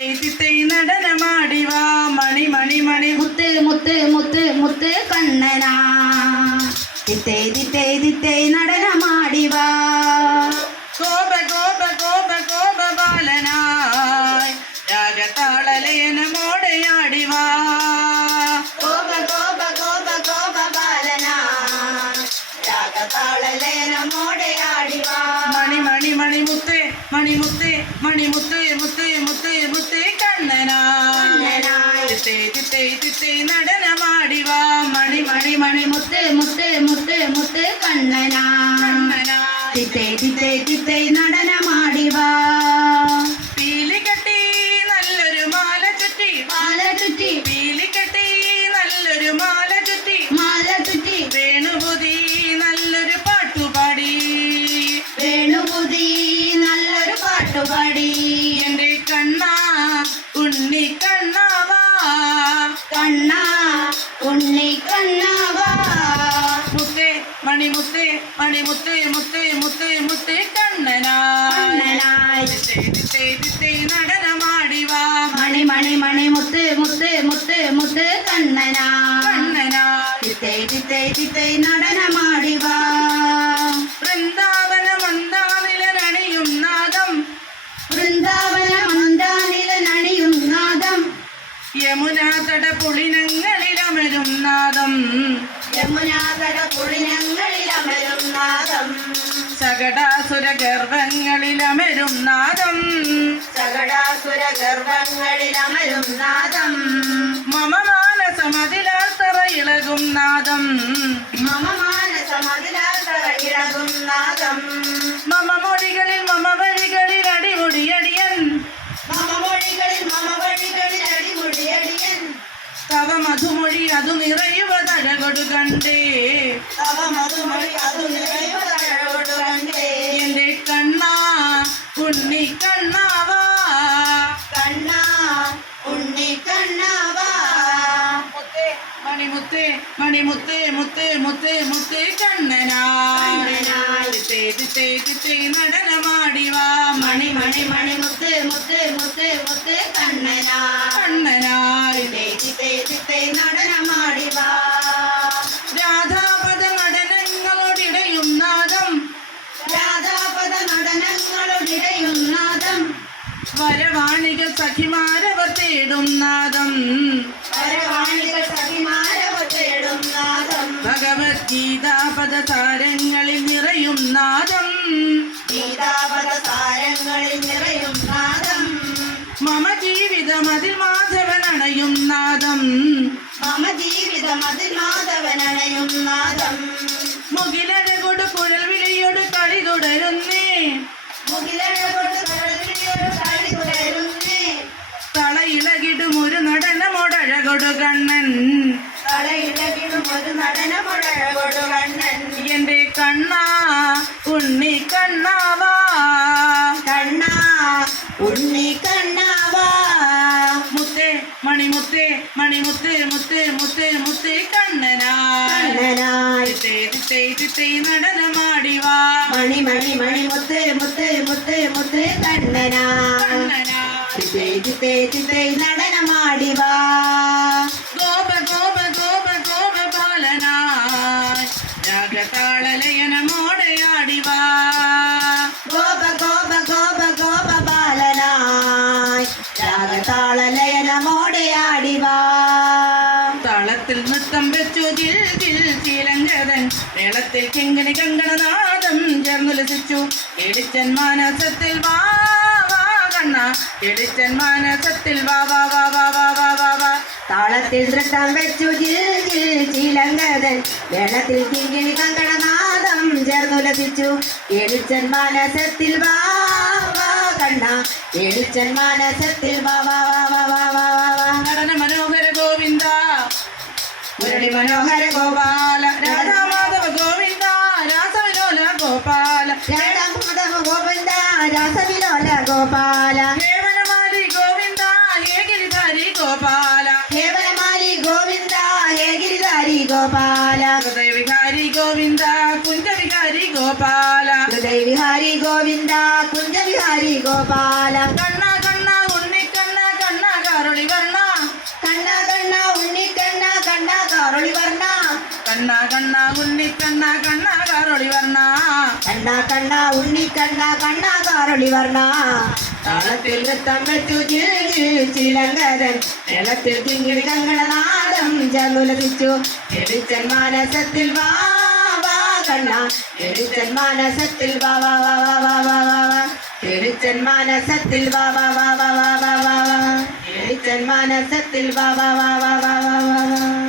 തിത്തൈ നടനമാടിവാ മണി മണി മണി. മുത്ത് മുത്ത് മുത്ത് മുത്ത് കണ്ണനാ. തിത്തേ തിത്തേ തിത്തേ നടനമാടിവാ മണി മണി മണി മുത്തേ മണി മുത്തേ മണി മുത്തേ മുത്തേ മുത്തേ മുത്തേ തിത്തൈ നടനമാടിവാ. മണി മണി മണി മുത്ത് മുത്ത് മുത്ത് മുത്ത് കണ്ണനാ. കണ്ണനായി. തിത്തേ கண்ணா உன்னை கண்ணாவா? முத்து மணி முத்து மணி முத்து முத்து முத்து முத்து கண்ணனாய் திசை திசை நடனமாடிவா. மணி மணி மணி முத்து முத்து முத்து முத்து கண்ணனா. கண்ணனா. திசை திசை திசை நடனமாடிவா. സകടാസുര ഗർഭങ്ങളിലമരും നാദം സകടാസുര ഗർഭങ്ങളിലമരും നാദം. മമ മാനസമതിലാത്തറ ഇളകും നാദം. മമ മാനസമതിലാത്തറ ഇളകും നാദം മമ മൊഴികളിൽ മമ വഴികളിൽ അടിമുടിയടിയൻ. മമ മൊഴികളിൽ മമ വഴികളിൽ അടിമുടിയടിയൻ. തവ മധുമൊഴി അതു നിറയുവതഴകൊടു കണ്ടേ. തവ മധുമൊഴി അതു നിറയുവതഴകൊടു മണിമുത്തേ മണിമുത്തേ മുത്തേ മുത്തേ മുത്തേ കണ്ണനായി. തിത്തേ തിത്തേ തിത്തേ നടനമാടിവാ മണി മണി മണി മുത്ത് മുത്ത് മുത്ത് കണ്ണനാ കണ്ണനായി തേജി തേജി തേ നടനമാടിവാ രാധാപദ നടനങ്ങളോടിടയും നാദം. രാധാപദ നടനങ്ങളോടിടയും നാദം. വരവാണിക സഖിമാരവർ ജീവിതം അതിൽ മാധവൻ അണയും നാദം. മമ ജീവിതം അതിൽ മാധവനണയും നാദം. മുകിലഴകൊട് കുഴൽ വിളിയോട് കളി തുടരുന്നേ. മുകിലഴകൊണ്ട് കടലിലൊരു കളി തുടരുന്നേ. തളയിളകിടും ഒരു നടനമോടഴകൊടു കണ്ണൻ. ഒരു കണ്ണൻ. എന്റെ കണ്ണാ ഉണ്ണി കണ്ണാവാ. കണ്ണാ ഉണ്ണി മണിമുത്തേ മുത്തേ മുത്തേ മുത്തേ കണ്ണനാ കണ്ണനായി. നടനമാടിവാ മണി മണി മണി മുത്ത് മുത്ത് മുത്ത് മുത്ത് കണ്ണനാ നടനമാടിവാ ഗോപ ഗോപ ഗോപ ഗോപ ബാലനായി. രാഗതാളലയനമോടെയാടിവാ ഗോപ ഗോപ ഗോപ ഗോപ ബാലനായി. രാഗതാളലയനമോടെ ആടിവാ മേളത്തിൽ കിങ്ങിണി കങ്കണനാദം ചേർന്നുലസിച്ചു എടിച്ചൻ മാനസത്തിൽ വാ വാ കണ്ണ എടിച്ചൻ മാനസത്തിൽ വാ വാ വാ വാ വാ വാ വാ വാ താളത്തിൽ നൃത്തം വെച്ചു ജിൽ ജിൽ ചീലങ്കതൻ മേളത്തിൽ കിങ്ങിണി കങ്കണനാദം ചേർന്നുലസിച്ചു എളിച്ചൻ മാനസത്തിൽ വാ വാ കണ്ണ എളിച്ചൻ മാനസത്തിൽ വാ വാ വാ വാ വാ വാ വാ വാ നടന മനോഹര ഗോവിന്ദ മുരളി മനോഹര ഗോപാല గోపాల. హేవనమాలి గోవింద హే గిరిధారి గోపాల. హేవనమాలి గోవింద హే గిరిధారి గోపాల. హృదయ విహారి గోవింద కుంజ విహారి గోపాల. హృదయ విహారి గోవింద కుంజ విహారి గోపాల. കാറൊളി വർണ കണ്ണ കണ്ണ ഉണ്ണി കണ്ണ കണ്ണ കാറൊളി വർണ താളത്തിൽ നൃത്തം വെച്ചു ജിൽ ജിൽ ചിലങ്കരൻ വെള്ളത്തിൽ കിങ്ങിണി കങ്ങളനാദം ചേർന്നുലസിച്ചു എടിച്ചൻ മാനസത്തിൽ വാ വാ കണ്ണ എടിച്ചൻ മാനസത്തിൽ വാ വാ വാ വാ വാ വാ വാ വാ എടിച്ചൻ മാനസത്തിൽ വാ വാ വാ വാ വാ വാ വാ വാ മാനസത്തിൽ വാ വാ വാ വാ വാ വാ വാ